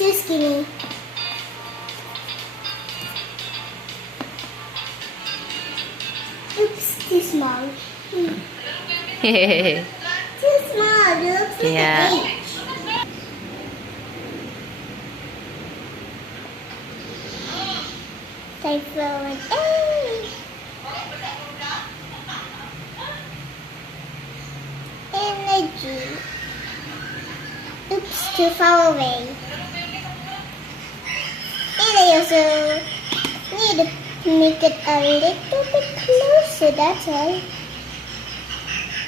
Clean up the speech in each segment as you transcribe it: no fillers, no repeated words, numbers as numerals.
too skinny. Oops, too small. Too small. It looks like Yeah. an H. Type an A. Energy. Oops, too far away. And I also need to make it a little bit closer, that's all.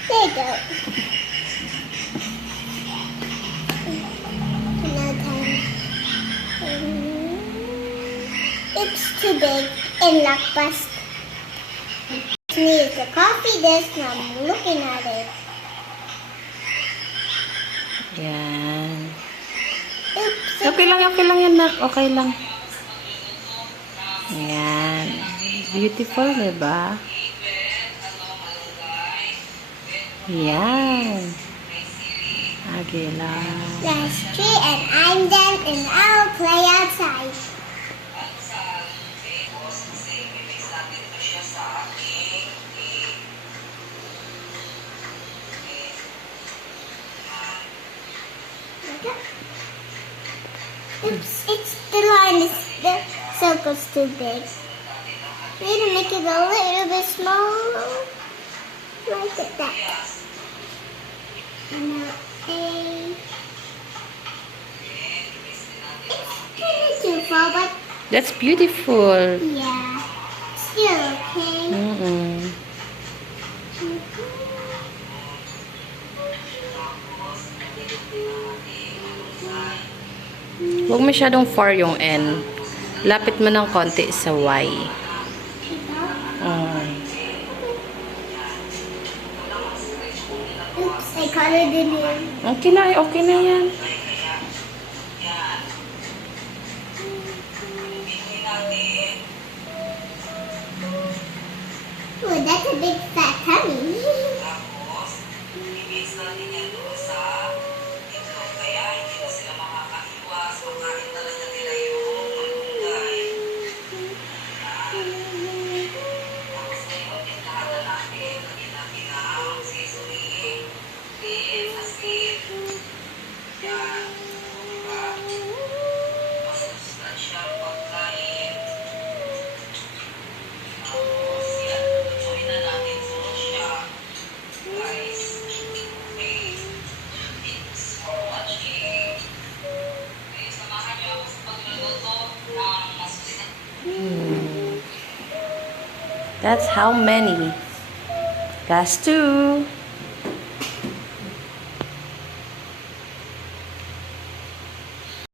There you go. Now time. It's too big and lakbast. This is the coffee desk now I'm looking at it. Yan. Oops. Okay lang yan, Nak. Okay lang. Yan. Beautiful, diba? Yan. Okay lang. That's tree and I'm done and I'll play outside. Oops, it's the line is the circle's too big. Need to make it a little bit smaller. Like that. And now A. It's kind of too far, but That's beautiful. yeah, still okay. Huwag masyadong far yung N. Lapit mo ng konti sa Y. Oops, I colored it in. Okay na yan. Oh, that's a big fat tummy. That's how many. That's 2.